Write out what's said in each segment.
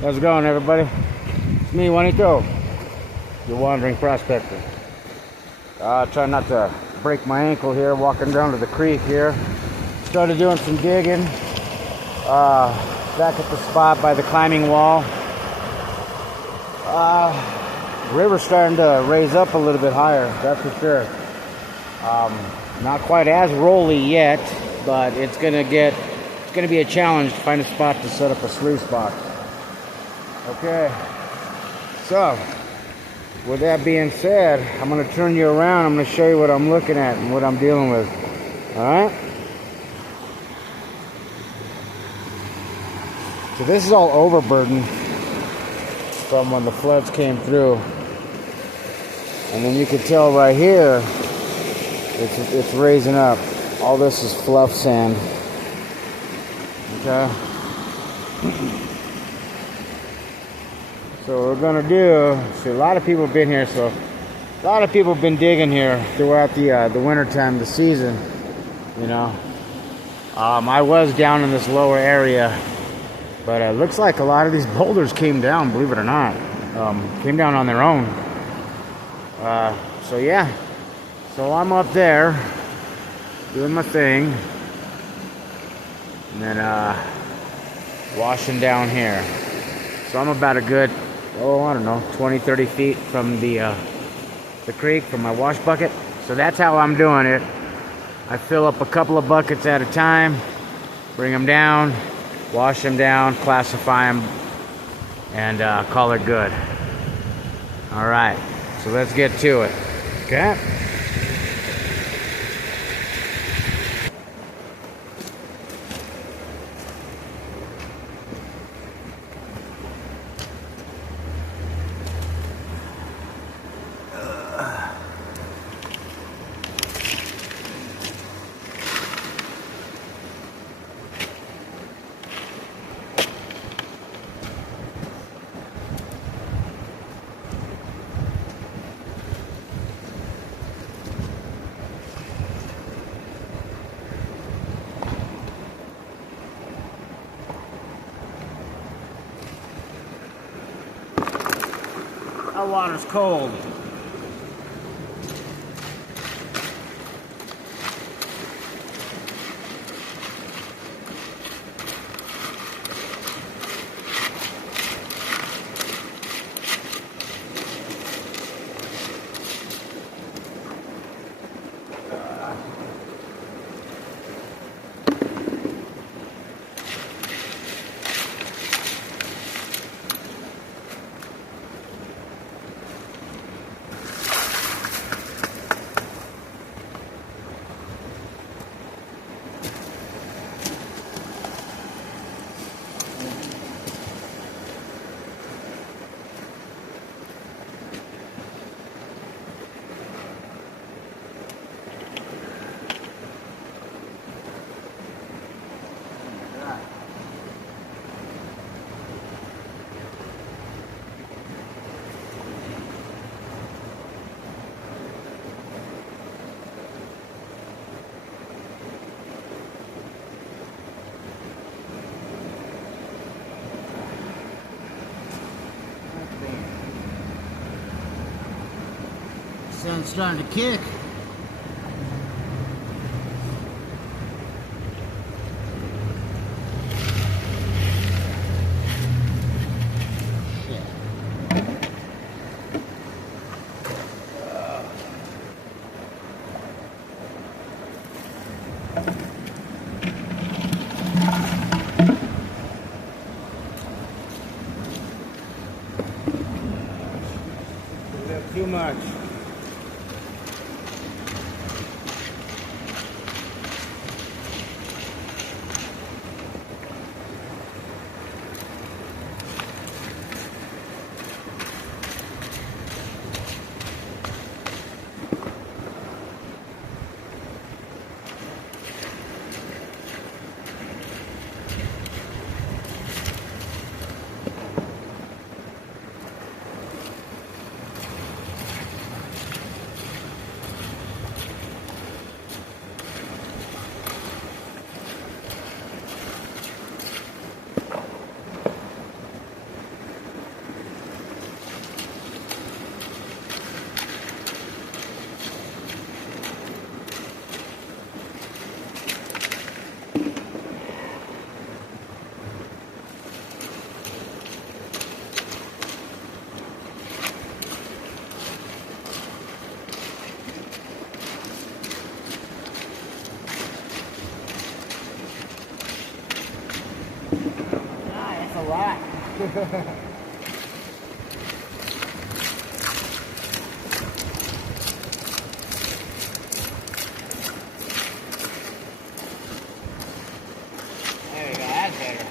How's it going, everybody? It's me, Juanito, your wandering prospector. Try not to break my ankle here, walking down to the creek here. Started doing some digging. Back at the spot by the climbing wall. River's starting to raise up a little bit higher, that's for sure. Not quite as rolly yet, but it's gonna be a challenge to find a spot to set up a sluice box. Okay, so with that being said, I'm going to turn you around. I'm going to show you what I'm looking at and what I'm dealing with. Alright? So this is all overburden from when the floods came through. And then you can tell right here, it's raising up. All this is fluff sand. Okay? So what we're gonna do, see, a lot of people have been here, so a lot of people have been digging here throughout the winter time, the season, you know. I was down in this lower area, but it looks like a lot of these boulders came down, believe it or not. Came down on their own. So yeah, so I'm up there doing my thing, and then washing down here. So I'm about a good, I don't know, 20-30 feet from the creek, from my wash bucket. So that's how I'm doing it. I fill up a couple of buckets at a time, bring them down, wash them down, classify them, and call it good. All right, so let's get to it. Okay. Our water's cold. Sun's starting to kick. Too much. lot. There you go, that's better.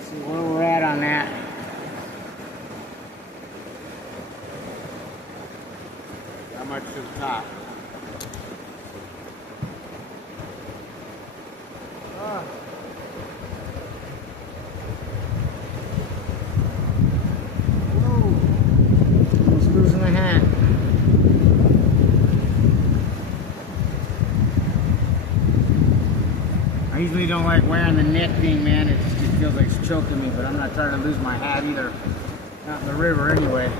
See where we're at on that. How much to the top? Whoa. Almost losing the hat. I usually don't like wearing the neck thing, man. It just feels like it's choking me, but I'm not trying to lose my hat either. Not in the river anyway.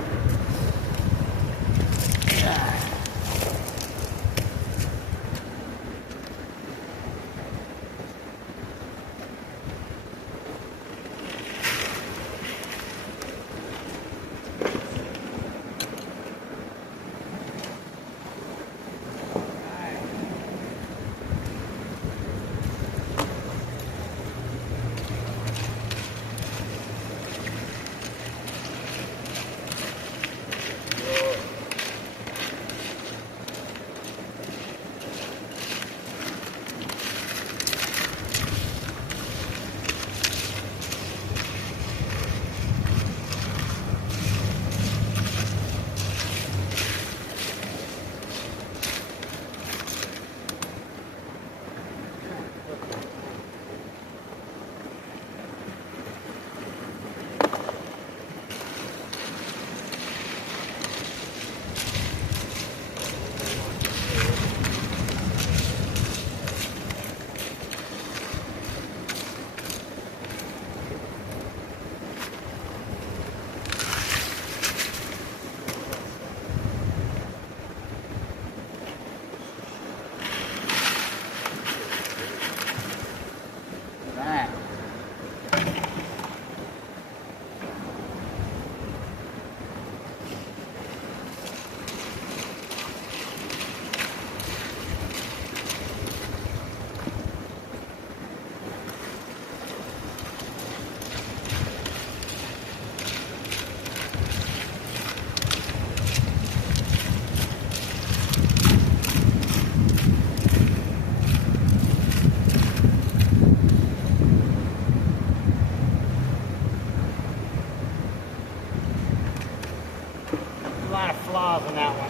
A lot of flaws in that one.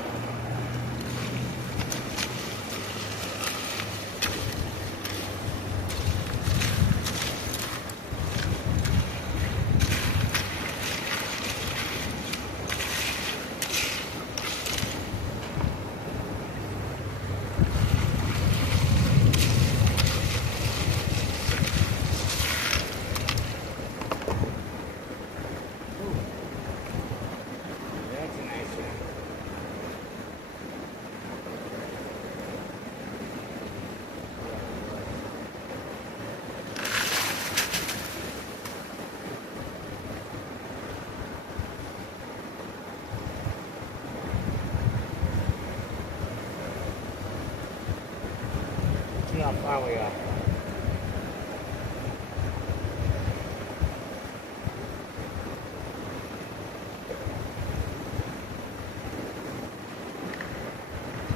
See how far we are.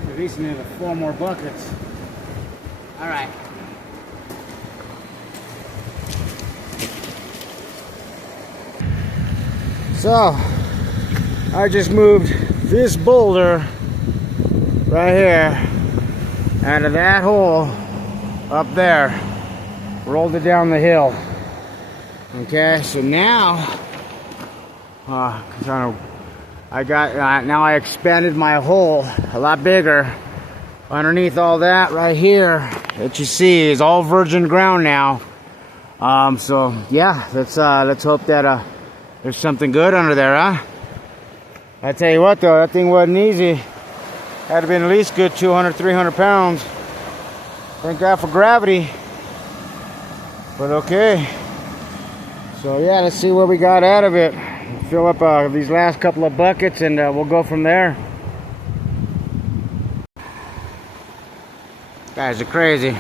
At least we have 4 more buckets. All right. So, I just moved this boulder right here out of that hole up there, rolled it down the hill. Okay, so now now I expanded my hole a lot bigger. Underneath all that right here that you see is all virgin ground now. So yeah, let's hope that there's something good under there, huh? I tell you what though, that thing wasn't easy. Had to been at least good 200, 300 pounds. Thank God for gravity. But okay. So yeah, let's see what we got out of it. Fill up these last couple of buckets and we'll go from there. Guys are crazy.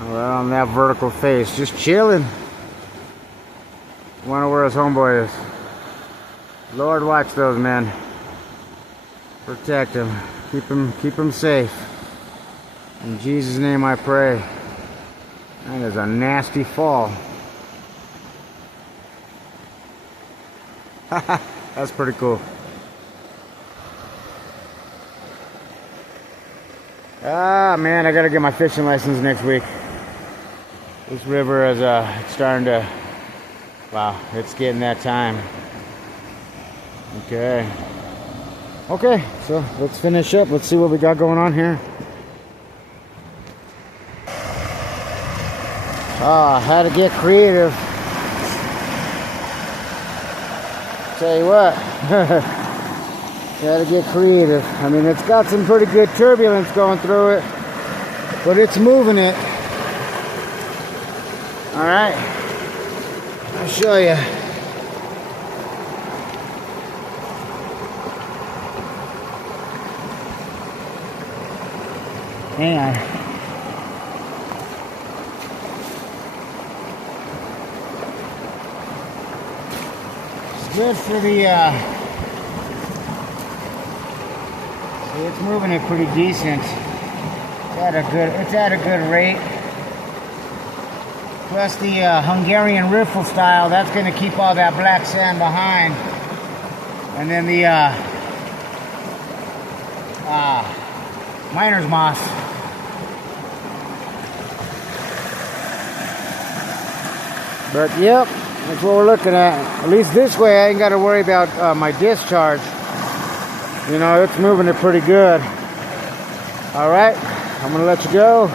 Right on that vertical face, just chilling. Wonder where his homeboy is. Lord, watch those men. Protect him. Keep him safe. In Jesus' name I pray. That is a nasty fall. That's pretty cool. Ah, man, I gotta get my fishing license next week. This river is it's starting to, wow, it's getting that time. Okay, so let's finish up. Let's see what we got going on here. How to get creative. Tell you what, gotta get creative. I mean, it's got some pretty good turbulence going through it, but it's moving it. All right, I'll show you. Hang on. It's good for the, see, it's moving it pretty decent. It's at a good rate. Plus the Hungarian riffle style, that's going to keep all that black sand behind. And then the miner's moss. But yep, that's what we're looking at. At least this way I ain't got to worry about my discharge. You know, it's moving it pretty good. Alright, I'm going to let you go.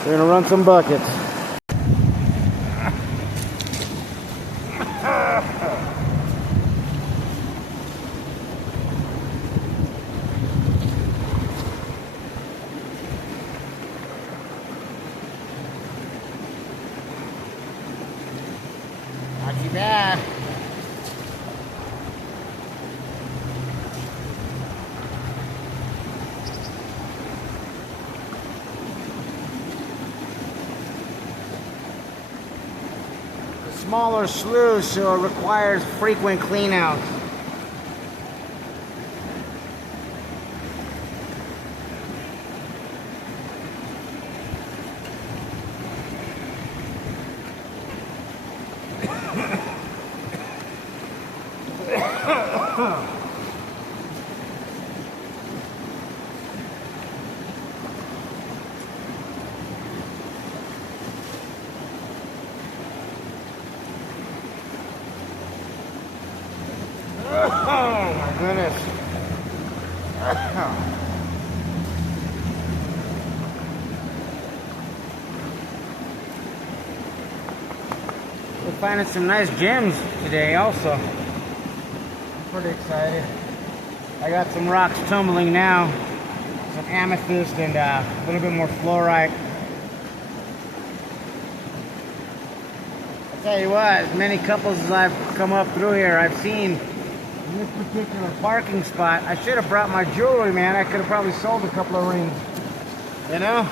We're going to run some buckets. Not too bad. Smaller slough, so it requires frequent cleanouts. Oh my goodness. We're finding some nice gems today also. I'm pretty excited. I got some rocks tumbling now. Some amethyst and a little bit more fluorite. I'll tell you what, as many couples as I've come up through here, I've seen in this particular parking spot. I should have brought my jewelry, man. I could have probably sold a couple of rings. You know?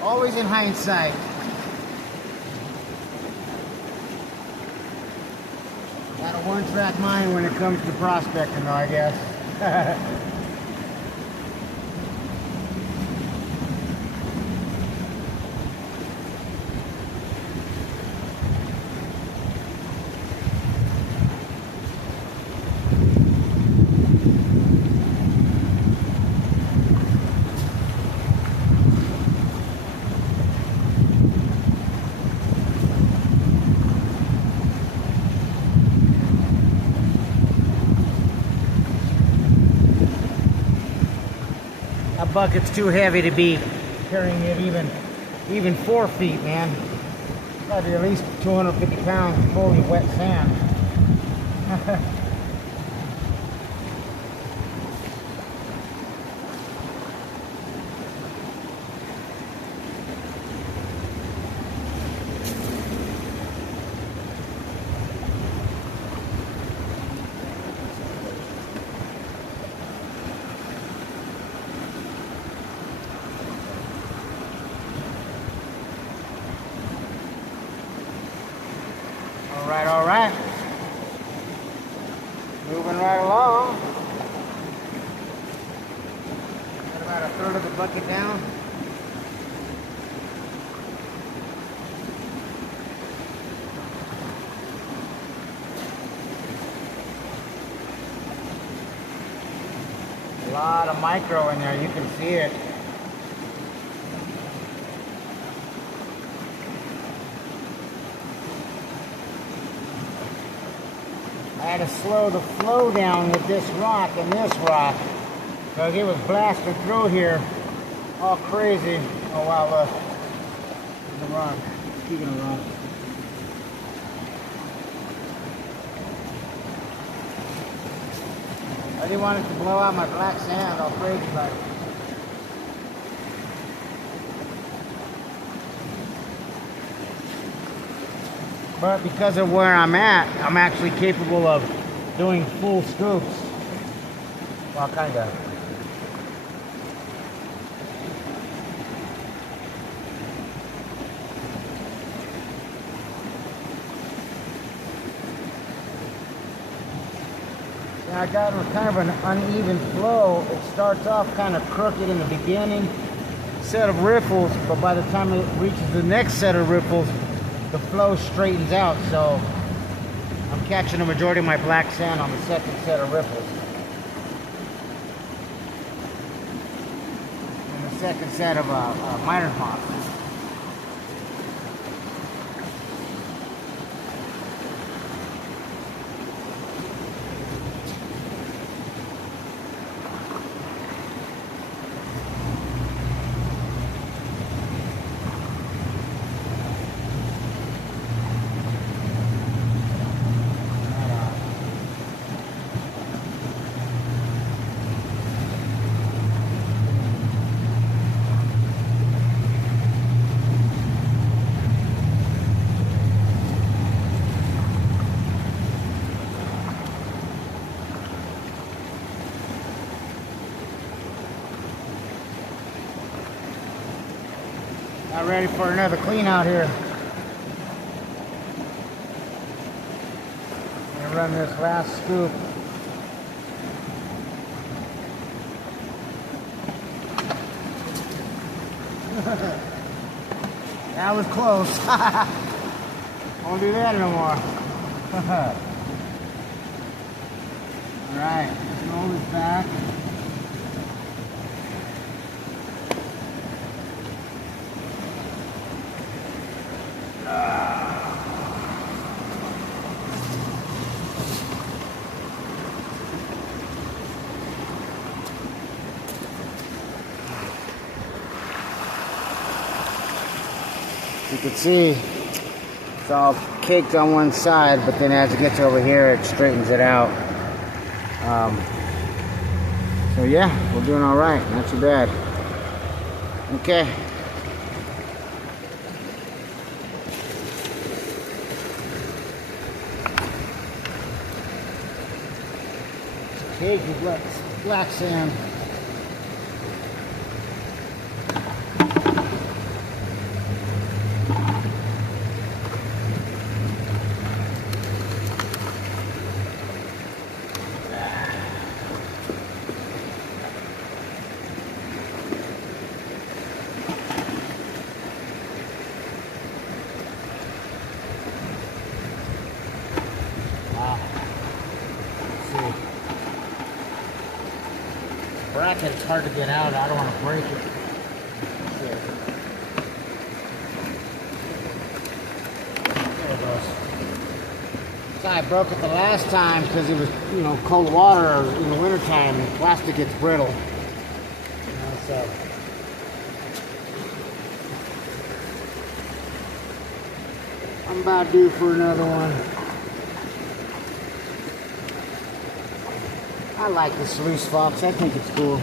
Always in hindsight. Got a one-track mind when it comes to prospecting, though, I guess. That bucket's too heavy to be carrying it even 4 feet, man. Gotta be at least 250 pounds fully wet sand. All right. Moving right along. Got about a third of the bucket down. A lot of micro in there, you can see it. I had to slow the flow down with this rock and this rock because it was blasting through here all crazy. Oh wow, look. The rock. Speaking of rock. I didn't want it to blow out my black sand all crazy like. But because of where I'm at, I'm actually capable of doing full scoops. Well, kinda. Now I got kind of an uneven flow. It starts off kind of crooked in the beginning, set of riffles, but by the time it reaches the next set of riffles, the flow straightens out, so I'm catching the majority of my black sand on the second set of riffles. And the second set of minor moss. Not ready for another clean out here. Gonna run this last scoop. That was close. Won't do that no more. Alright, roll this back. You can see it's all caked on one side, but then as it gets over here, it straightens it out. So yeah, we're doing all right. Not too bad. Okay. Caked with black sand. Bracket, it's hard to get out. I don't want to break it. There it goes. So I broke it the last time because it was, cold water in the wintertime. The plastic gets brittle. So I'm about due for another one. I like the sluice fox. I think it's cool.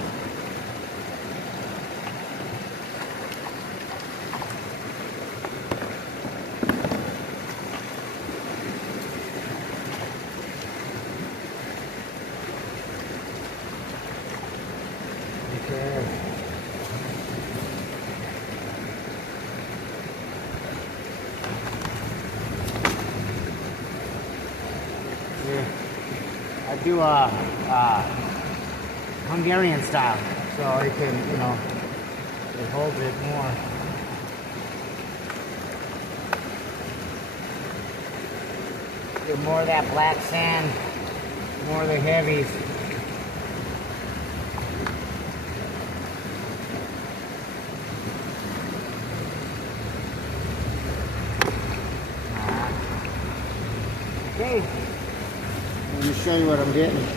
Okay. Yeah. I do Hungarian style, so you can, you know, it holds it more. Get more of that black sand, more of the heavies. Okay, let me show you what I'm getting.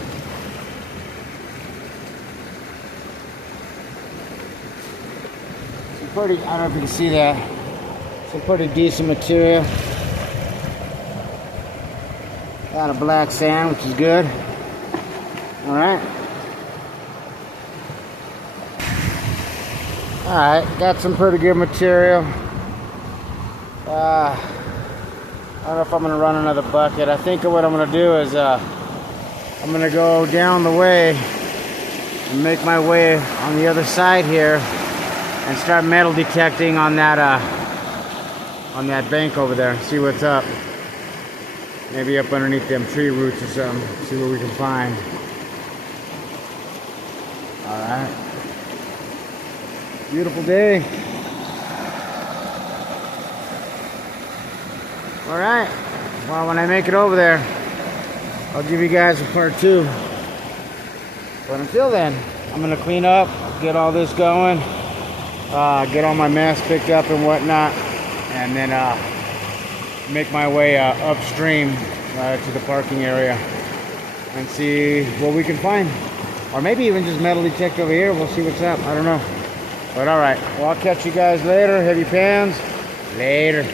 Some pretty, I don't know if you can see that, some pretty decent material. A lot of black sand, which is good. Alright. Alright, got some pretty good material. I don't know if I'm going to run another bucket. I think what I'm going to do is I'm going to go down the way and make my way on the other side here and start metal detecting on that bank over there. See what's up. Maybe up underneath them tree roots or something. See what we can find. Alright. Beautiful day. Alright. Well, when I make it over there, I'll give you guys a part 2. But until then, I'm going to clean up, get all this going, get all my mess picked up and whatnot, and then make my way upstream to the parking area and see what we can find. Or maybe even just metal detect over here. We'll see what's up. I don't know. But alright. Well, I'll catch you guys later. Heavy pans. Later.